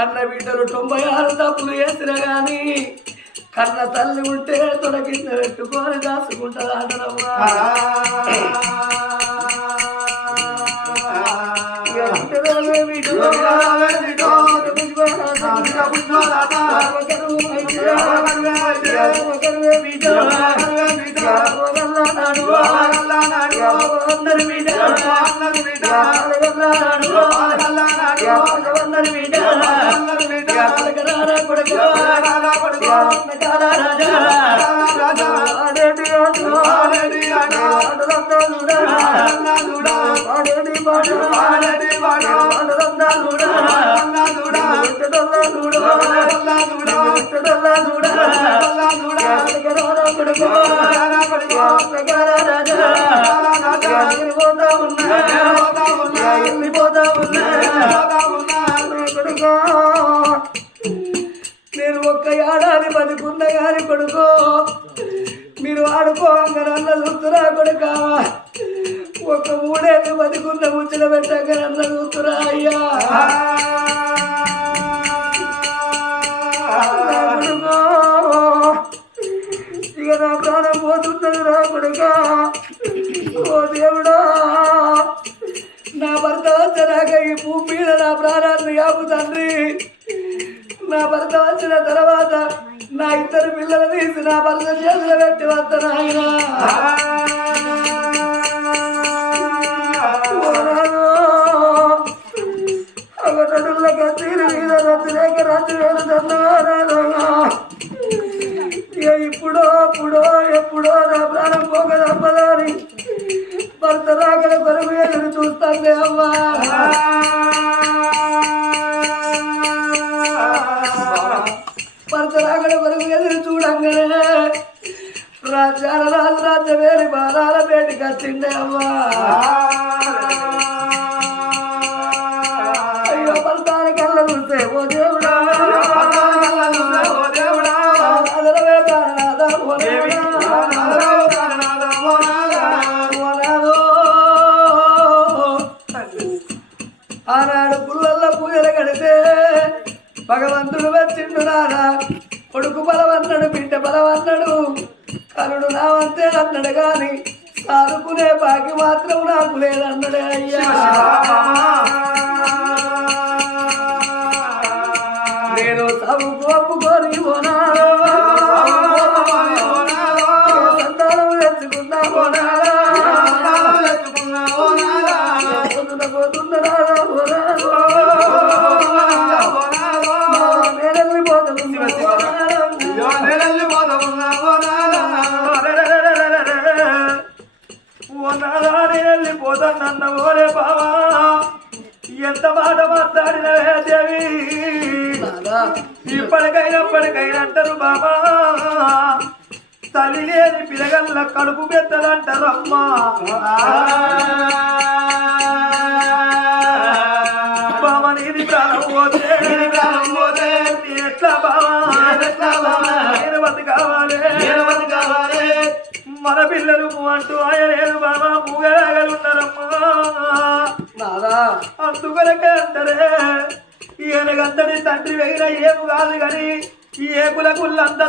కన్న బిడ్డలు తొంభై ఆరు తప్పులు వేసిన గాని కన్న తల్లి ఉంటే తొలగింద పెట్టుకొని దాచుకుంటారు అంటారమ్మా నేను ఒక్క ఏడాది బతుకున్న గారి కొడుకో మీరు ఆడుకోగా నన్న చూస్తురా కొడుక ఒక మూడేళ్ళు బతుకున్న ముచ్చట పెట్టాక నన్న చూస్తురా అయ్యా ప్రాణం రా కొడుక. ఓ దేవుడా నా భర్త వచ్చాక ఈ భూమి మీద నా ప్రాణాన్ని యాపు తండ్రి. నా భర్త వచ్చిన తర్వాత నా ఇద్దరు పిల్లలు తీసి నా భర్త చేతులు పెట్టి వస్తాను ఆయన ఒకటడుల కత్తిరి ఎప్పుడో నానా కొడుకు బలవన్నాడు బిడ్డ బలవన్నాడు కరుడు నా వంతే అన్నాడు గాని సాదుకునే బాకి మాత్రం నాకు లేదన్నాడే అయ్యా. నేను తవ్వుకు ఒప్పుకొని పోనాడు అంటారు బాబా. తల్లి లేని పిలగల్ల కడుపు పెద్దలంటారు అమ్మా. బావ నీది ప్రాణం పోతే ప్రాణం పోతే నీ ఎట్లా బావా? ఎట్లా బావా? నేను బతకావాలి నేను బతకావాలి మన పిల్లలు అంటూ ఆయలేదు బాబా అందుకొరకే అంటారే ఈయనకంతటి తండ్రి వేగిన ఏము కాదు గాని ఈ ఏకుల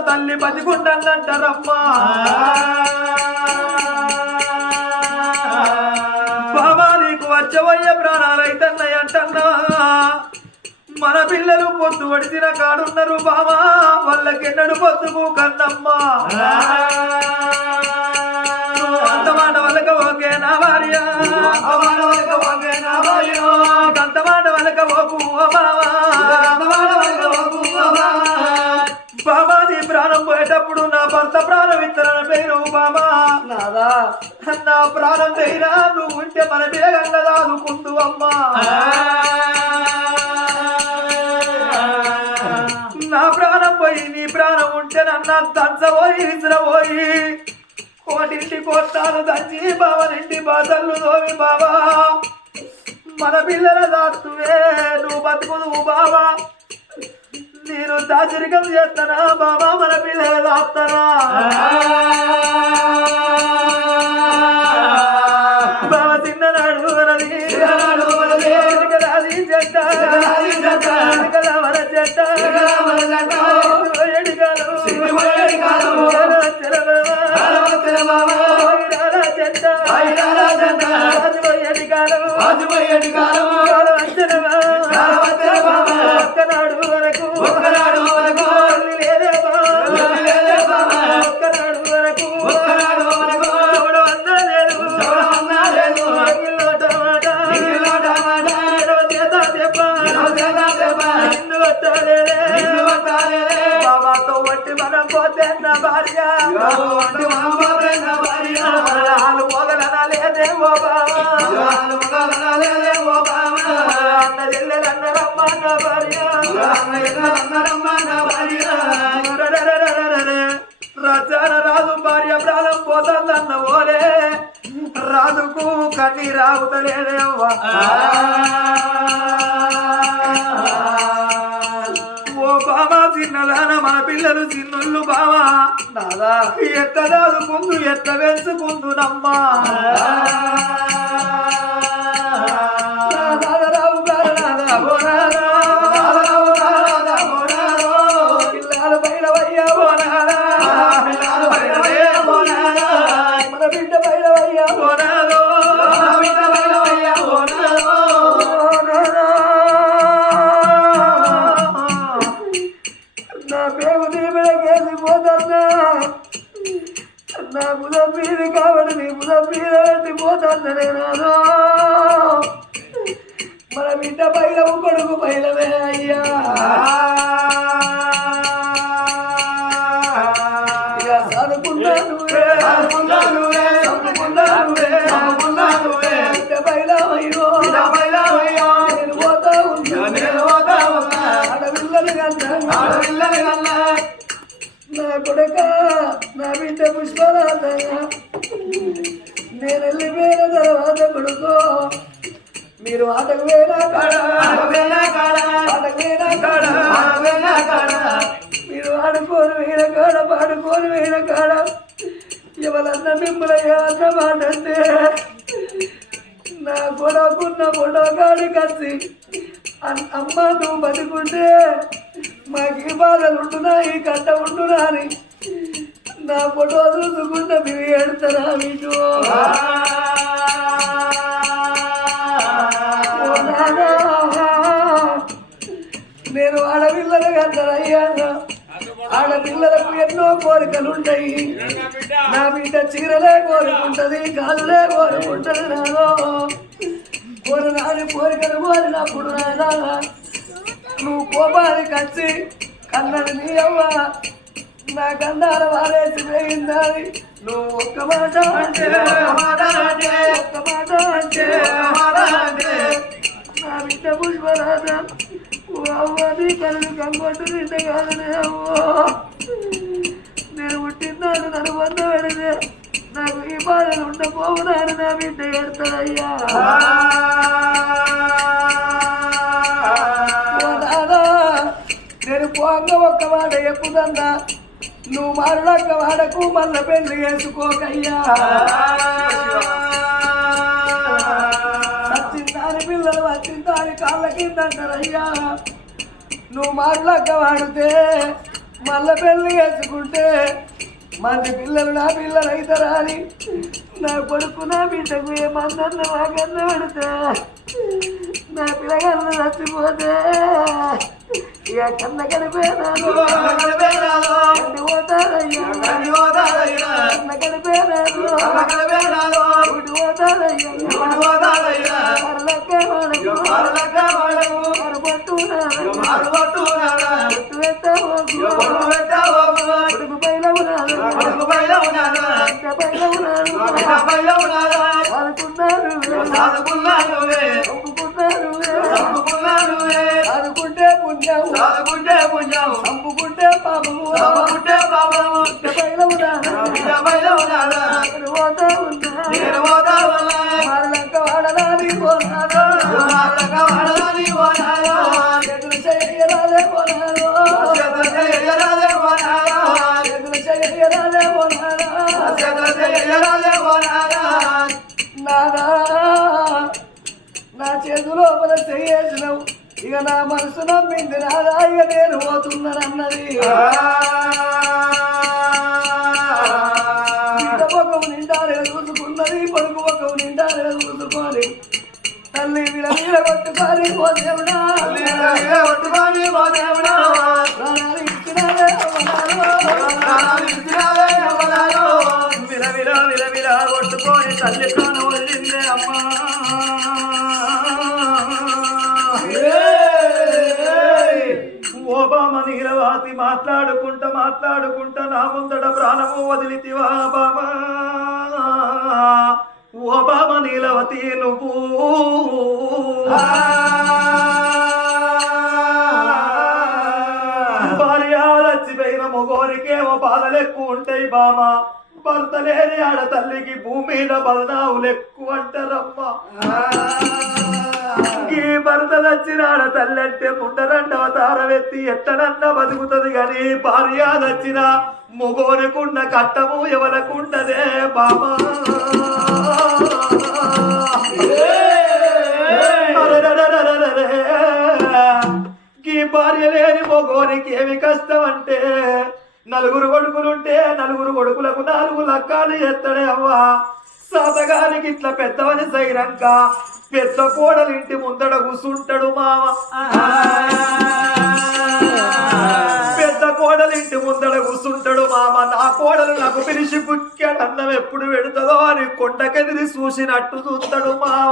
తల్లి బతికుంటుందంటారమ్మా బాబా నీకు వచ్చవయ్య ప్రాణాలైతన్నాయి అంటన్నా. మన పిల్లలు పొద్దు వడిసిన కాడున్నారు బావా వాళ్ళకెన్నడు పొద్దుకు కన్నమ్మా అంత మాట వాళ్ళక ఓకేనా అప్పుడు నా భర్త ప్రాణం ఇత్తరని పేరు బాబా నాదా నా ప్రాణం అయినా నువ్వు ఉంటే మన బేగంగా దాదుకుంటూ అమ్మా. నా ప్రాణం పోయి నీ ప్రాణం ఉంటే నన్న దంచబోయి విసిరబోయి. కోటింటి కోస్తాను దంచి బావనింటి బాధలు నోవి బావా. మన పిల్లల దాస్తువే నువ్వు బతుకు నువ్వు బావా. నేను దాచరికం చేస్తానా? బాబా మన పిల్లల దాస్తానా? బావ చిన్ననాడు మనది చెట్ట చెట్ట రచన రాజు భార్య ప్రాణం పోతుందన్న ఓలే రాజుకు కన్నీ రాగుతలేదేవ్వ ఓ బాబా చిన్నదాన మన పిల్లలు చిన్నోళ్ళు బావా దాదా ఎత్త రాదుకుందు ఎత్త వెంచుకుందునమ్మా చదువుకున్నాను రే. బిడ్డ బయలవయ్యో బిడ్డ బయలవయ్యో. నేను పోతా ఉన్నా నేను పోతా ఉన్నా. ఆడపిల్లలు కన్నా ఆడపిల్లని కన్నా నా కొడుక నా బిడ్డ పుష్పరాధ నేను వెళ్ళిపోయిన తర్వాత కొడుకో మీరు ఆటకు పోయినా మిమ్మల్ని అన్న మాట అంటే నా కొడుకున్న ఫోటో కాడి అమ్మ నువ్వు బతుకుంటే మాకు ఈ బాధలు ఉంటున్నా ఈ కట్ట ఉంటున్నా అని నా ఫోటో చూసుకుంటే మీరు ఏడుతారా మీకు కళ్ళలకు ఎన్నో కోరికలుంటాయి నా బిడ్డ చీరలే కోరుకుంటది కాళ్ళే కోరుకుంటది నాలో. కోరనాని కోరికలు కోరినప్పుడు నాయనా నువ్వు కోపానికి వచ్చి కన్నది నీ అవ్వ. నా కన్నాల వారేసి వేయిందని నువ్వు ఒక్క మాట అంటే ఒక్క మాట అంటే, ఒక్క మాట అంటే మాట అంటే, నా బిడ్డ పుష్పరాజ అవ్వ నీ కళ్ళు కంగొట్టు నిండగానే కాదనే అవ్వో. నేను పుట్టినాడు నన్ను వంద పెడితే నాకు ఈ బాధలు ఉండబోవునాను నా బిడ్డ ఎడతాడయ్యా నేను పోంగ ఒక్క వాడ ఎప్పుదందా నువ్వు మారుడక్క వాడకు మళ్ళ పెళ్ళి వేసుకోకయ్యా వచ్చిందాని పిల్లలు వచ్చిందాని కాళ్ళ కిందంటారయ్యా నువ్వు మారులక్క వాడితే మళ్ళా పెళ్ళి చేసుకుంటే మంది పిల్లలు నా పిల్లలు అవుతారా అని? నా కొడుకు నా బిడ్డకు ఏమన్నా మాకన్న పెడితే. నా పిల్లగాళ్ళు చచ్చిపోతే ఇక కన్న గడిపోయినాను కండి పోతారయ్యా. కన్న గడిపోయినాను ఇటు పోతారయ్యా. ఆడుకుంటే పుణ్యం సాదుకుంటే పుణ్యం చంపు చెయ్యరాలే నానా నా చేతిలో మన చెయ్యేసినావు ఇక నా మనసు నమ్మింది నాదా ఇక నేను పోతున్నానన్నది. ముఖం నిండారే చూసుకున్నది కొడుకు ముఖం నిండారే చూసుకొని. తల్లి విల విల కొట్టుకొని పోతేవుడా ఒట్టుకొని పోదేవుడా తల్లి తాను వదిలిందే అమ్మా ఓబామ నీలవాతి మాట్లాడుకుంటా మాట్లాడుకుంటా నా ముందడ ప్రాణము వదిలితివా బామా. ఓబామ నీలవతి నువ్వు. భార్య లచ్చిపోయిన మొగోరికేమో బాధలు ఎక్కువ ఉంటాయి బామ. భర్త లేని ఆడతల్లికి భూమి మీద బలనావులు ఎక్కువ అంటారమ్మా. ఈ భర్త వచ్చిన ఆడతల్లి అంటే ముండరండవ తారవెత్తి ఎట్టనన్నా బతుకుతుంది గాని భార్య నచ్చిన మొగోనికున్న కట్టము ఎవలకుండదే బాబా. ఈ భార్య లేని మొగోనికి ఏమి కష్టం అంటే నలుగురు కొడుకులుంటే నలుగురు కొడుకులకు నాలుగు లక్కాలు ఎత్తడే అవ్వా. సాతగానికి ఇట్లా పెద్దవని సైరంక. పెద్ద కోడలు ఇంటి ముందడ కూసుంటాడు మామ. పెద్ద కోడలు ఇంటి ముందడ కూసుంటాడు మామ. నా కోడలు నాకు పిలిచి అన్నం ఎప్పుడు పెడుతుందో అని కొండకెదిరి చూసినట్టు చూస్తాడు మామ.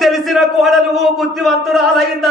తెలిసిన కోడలు బుద్ధివంతురాలైంద